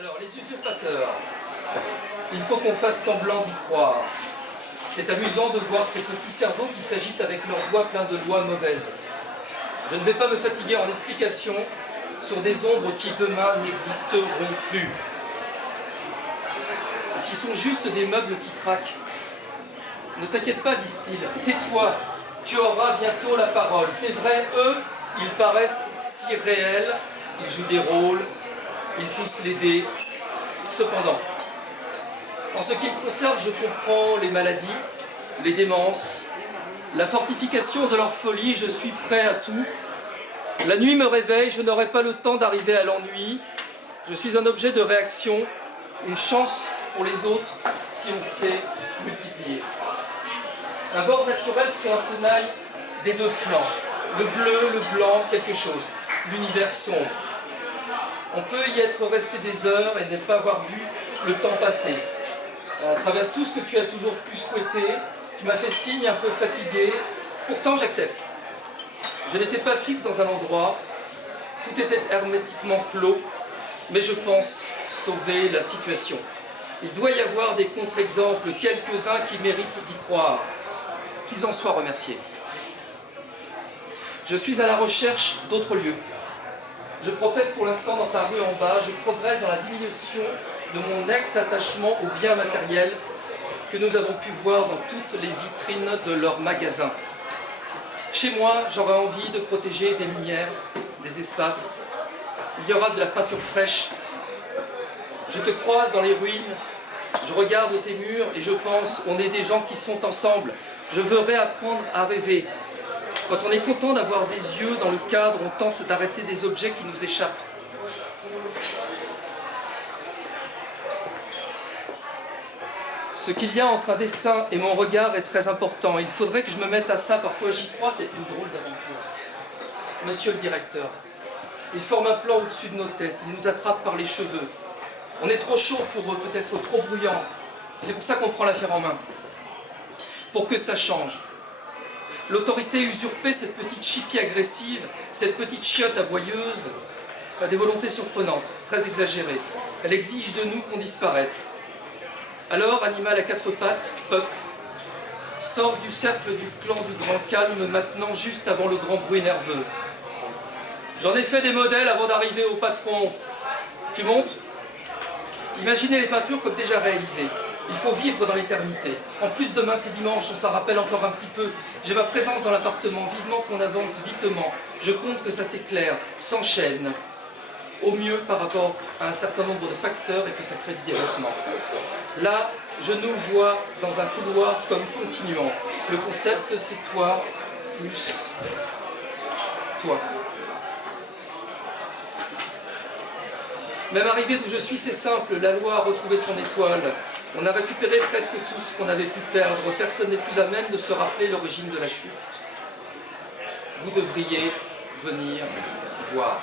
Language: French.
Alors, les usurpateurs, il faut qu'on fasse semblant d'y croire. C'est amusant de voir ces petits cerveaux qui s'agitent avec leurs doigts pleins de lois mauvaises. Je ne vais pas me fatiguer en explications sur des ombres qui demain n'existeront plus, qui sont juste des meubles qui craquent. Ne t'inquiète pas, disent-ils, tais-toi, tu auras bientôt la parole. C'est vrai, eux, ils paraissent si réels, ils jouent des rôles, ils poussent les dés. Cependant, en ce qui me concerne, je comprends les maladies, les démences, la fortification de leur folie, je suis prêt à tout. La nuit me réveille, je n'aurai pas le temps d'arriver à l'ennui. Je suis un objet de réaction, une chance pour les autres si on sait multiplier. Un bord naturel qui en tenaille des deux flancs, le bleu, le blanc, quelque chose, l'univers sombre. On peut y être resté des heures et ne pas avoir vu le temps passer. À travers tout ce que tu as toujours pu souhaiter, tu m'as fait signe un peu fatigué, pourtant j'accepte. Je n'étais pas fixe dans un endroit, tout était hermétiquement clos, mais je pense sauver la situation. Il doit y avoir des contre-exemples, quelques-uns qui méritent d'y croire, qu'ils en soient remerciés. Je suis à la recherche d'autres lieux. Je professe pour l'instant dans ta rue en bas, je progresse dans la diminution de mon ex-attachement aux biens matériels que nous avons pu voir dans toutes les vitrines de leurs magasins. Chez moi, j'aurais envie de protéger des lumières, des espaces. Il y aura de la peinture fraîche. Je te croise dans les ruines, je regarde tes murs et je pense, on est des gens qui sont ensemble. Je veux réapprendre à rêver. Quand on est content d'avoir des yeux dans le cadre, on tente d'arrêter des objets qui nous échappent. Ce qu'il y a entre un dessin et mon regard est très important. Il faudrait que je me mette à ça. Parfois j'y crois, c'est une drôle d'aventure. Monsieur le directeur, il forme un plan au-dessus de nos têtes. Il nous attrape par les cheveux. On est trop chaud pour eux, peut-être trop bruyant. C'est pour ça qu'on prend l'affaire en main. Pour que ça change. L'autorité usurpée, cette petite chipie agressive, cette petite chiotte aboyeuse, a des volontés surprenantes, très exagérées. Elle exige de nous qu'on disparaisse. Alors, animal à quatre pattes, peuple, sort du cercle du clan du grand calme, maintenant juste avant le grand bruit nerveux. J'en ai fait des modèles avant d'arriver au patron. Tu montes? Imaginez les peintures comme déjà réalisées. Il faut vivre dans l'éternité. En plus, demain c'est dimanche, on s'en rappelle encore un petit peu. J'ai ma présence dans l'appartement, vivement qu'on avance vitement. Je compte que ça s'éclaire, s'enchaîne. Au mieux par rapport à un certain nombre de facteurs et que ça crée du développement. Là, je nous vois dans un couloir comme continuant. Le concept, c'est toi plus toi. Même arrivé d'où je suis, c'est simple. La loi a retrouvé son étoile. On a récupéré presque tout ce qu'on avait pu perdre. Personne n'est plus à même de se rappeler l'origine de la chute. Vous devriez venir voir.